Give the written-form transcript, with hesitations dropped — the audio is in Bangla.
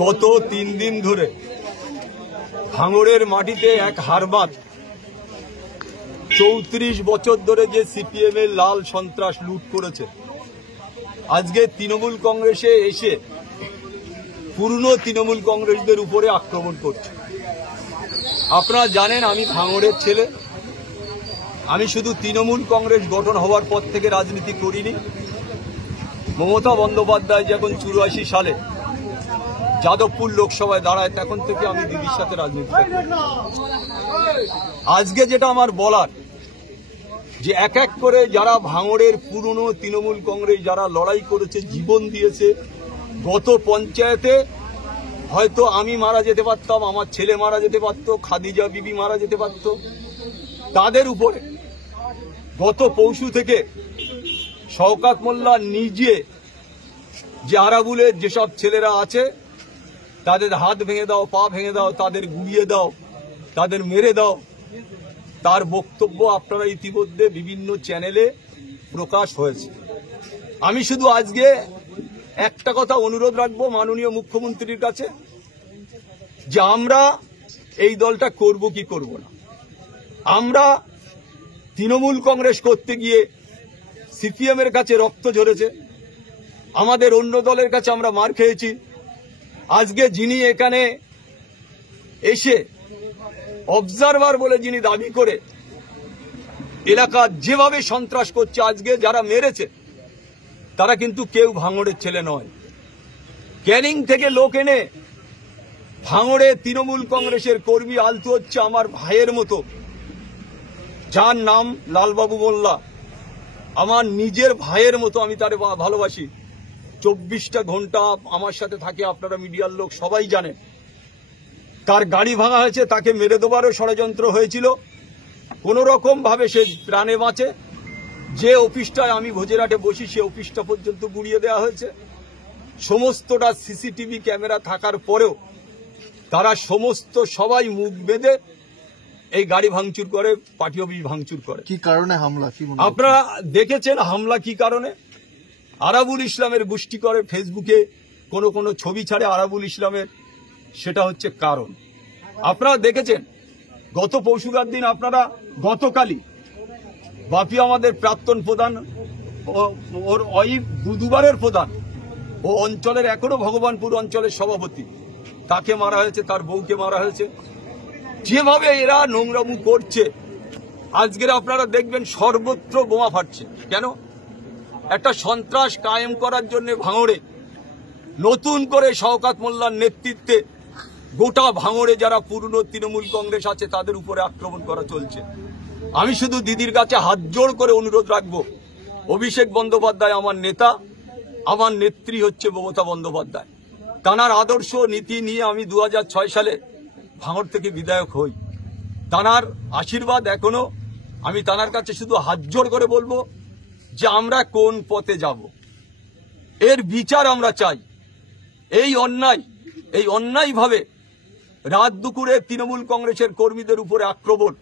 গত 3 দিন ধরে ভাঙড়ের মাটিতে এক হারবাদ 34 বছর ধরে যে সিপিএম এর লাল সন্ত্রাস লুট করেছে, আজকে তৃণমূল কংগ্রেসে এসে পুরনো তৃণমূল কংগ্রেসদের উপরে আক্রমণ করছে। আপনারা জানেন আমি ভাঙড়ের ছেলে। আমি শুধু তৃণমূল কংগ্রেস গঠন হওয়ার পর থেকে রাজনীতি করিনি। মমতা বন্দ্যোপাধ্যায় যখন 84 সালে যাদবপুর লোকসভায় দাঁড়ায় তখন থেকে আমি দিদির সাথে রাজনীতি করি। আজকে যেটা আমার বলার, যে এক এক করে যারা ভাঙড়ের পুরনো তৃণমূল কংগ্রেস যারা লড়াই করেছে, জীবন দিয়েছে, গত পঞ্চায়েতে হয়তো আমি মারা যেতে পারতাম, আমার ছেলে মারা যেতে পারত, খাদিজা বিবি মারা যেতে পারত, তাদের উপরে গত পরশু থেকে শওকত মোল্লা নিজে যে আরাবুলের যেসব ছেলেরা আছে তাদের হাত ভেঙে দাও, পা ভেঙে দাও, তাদের গুড়িয়ে দাও, তাদের মেরে দাও, তার বক্তব্য আপনারা ইতিমধ্যে বিভিন্ন চ্যানেলে প্রকাশ হয়েছে। আমি শুধু আজকে একটা কথা অনুরোধ রাখবো মাননীয় মুখ্যমন্ত্রীর কাছে, যে আমরা এই দলটা করব কি করব না। আমরা তৃণমূল কংগ্রেস করতে গিয়ে সিপিএম এর কাছে রক্ত ঝরেছে, আমাদের অন্য দলের কাছে আমরা মার খেয়েছি। আজকে যিনি এখানে এসে অবজারভার বলে যিনি দাবি করে এলাকা যেভাবে সন্ত্রাস করছে, আজকে যারা মেরেছে তারা কিন্তু কেউ ভাঙড়ের ছেলে নয়। ক্যানিং থেকে লোক এনে ভাঙড়ে তৃণমূল কংগ্রেসের কর্মী আলতু হচ্ছে আমার ভাইয়ের মতো, যার নাম লালবাবু মোল্লা, আমার নিজের ভাইয়ের মতো, আমি তারে ভালোবাসি। 24টা ঘন্টা আমার সাথে থাকে, আপনারা মিডিয়ার লোক সবাই জানেন। তার গাড়ি ভাঙা হয়েছে, তাকে মেরে দেবারও ষড়যন্ত্র হয়েছিল, কোন রকম ভাবে সে প্রাণে বাঁচে। যে অফিসটায় আমি ভোজেরাটে বসি সে অফিসটা পর্যন্ত গুড়িয়ে দেওয়া হয়েছে। সমস্তটা সিসিটিভি ক্যামেরা থাকার পরেও তারা সমস্ত সবাই মুখ বেঁধে এই গাড়ি ভাঙচুর করে, পার্টি অফিস ভাঙচুর করে। কি কারণে হামলা? আপনারা দেখেছেন হামলা কি কারণে? আরাবুল ইসলামের গোষ্ঠী করে, ফেসবুকে কোন ছবি ছাড়ে আরাবুল ইসলামের, সেটা হচ্ছে কারণ। আপনারা দেখেছেন গত পরশুকার দিন, আপনারা গতকালই বাপি আমাদের প্রাক্তন প্রধান, ওর ওয়াইফ দুবারের প্রধান, ও অঞ্চলের এখনো ভগবানপুর অঞ্চলের সভাপতি, তাকে মারা হয়েছে, তার বউকে মারা হয়েছে। যেভাবে এরা নোংরামু করছে, আজকের আপনারা দেখবেন সর্বত্র বোমা ফাটছে। কেন? একটা সন্ত্রাস কায়েম করার জন্য ভাঙড়ে নতুন করে শওকত মোল্লার নেতৃত্বে গোটা ভাঙড়ে যারা পুরনো তৃণমূল কংগ্রেস আছে তাদের উপরে আক্রমণ করা চলছে। আমি শুধু দিদির কাছে হাত জোড় করে অনুরোধ রাখবো, অভিষেক বন্দ্যোপাধ্যায় আমার নেতা, আমার নেত্রী হচ্ছে মমতা বন্দ্যোপাধ্যায়। তানার আদর্শ নীতি নিয়ে আমি 2006 সালে ভাঙড় থেকে বিধায়ক হই। তানার আশীর্বাদ এখনো, আমি তানার কাছে শুধু হাত জোড় করে বলবো যে আমরা কোন পথে যাব, এর বিচার আমরা চাই। এই অন্যায়ভাবে রাত দুপুরে তৃণমূল কংগ্রেসের কর্মীদের উপরে আক্রমণ,